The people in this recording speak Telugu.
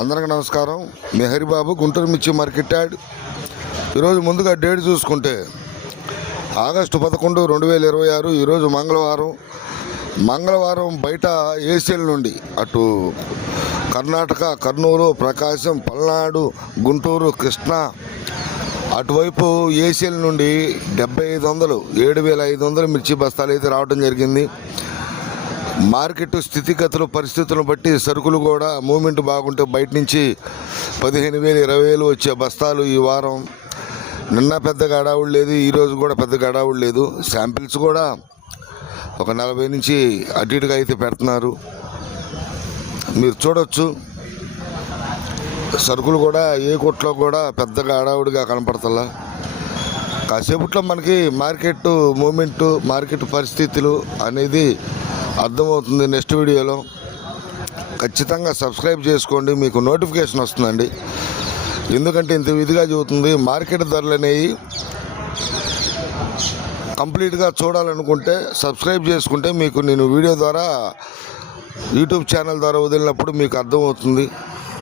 అందరికీ నమస్కారం. మీ హరిబాబు, గుంటూరు మిర్చి మార్కెట్ యార్డ్. ఈరోజు ముందుగా డేట్ చూసుకుంటే ఆగస్టు 11, 2026. ఈరోజు మంగళవారం బయట ఏసీఎల్ నుండి అటు కర్ణాటక, కర్నూలు, ప్రకాశం, పల్నాడు, గుంటూరు, కృష్ణా అటువైపు ఏసీఎల్ నుండి 7500, 7500 మిర్చి బస్తాలు అయితే రావడం జరిగింది. మార్కెట్ స్థితిగతులు, పరిస్థితులను బట్టి సరుకులు కూడా మూమెంట్ బాగుంటే బయట నుంచి 15,000, 20,000 వచ్చే బస్తాలు ఈ వారం. నిన్న పెద్దగా అడావుడు లేదు, ఈరోజు కూడా పెద్దగా అడావుడు లేదు. శాంపిల్స్ కూడా ఒక 40 నుంచి అటు ఇటుగా అయితే పెడుతున్నారు, మీరు చూడొచ్చు. సరుకులు కూడా ఏ కొట్లో కూడా పెద్దగా అడావుడిగా కనపడతలా. కాసేపట్లో మనకి మార్కెట్ మూమెంటు, మార్కెట్ పరిస్థితులు అనేది అర్థమవుతుంది. నెక్స్ట్ వీడియోలో ఖచ్చితంగా సబ్స్క్రైబ్ చేసుకోండి, మీకు నోటిఫికేషన్ వస్తుందండి. ఎందుకంటే ఇంత విధిగా చెబుతుంది. మార్కెట్ ధరలు అనేవి కంప్లీట్గా చూడాలనుకుంటే సబ్స్క్రైబ్ చేసుకుంటే మీకు నేను వీడియో ద్వారా, యూట్యూబ్ ఛానల్ ద్వారా వదిలినప్పుడు మీకు అర్థమవుతుంది.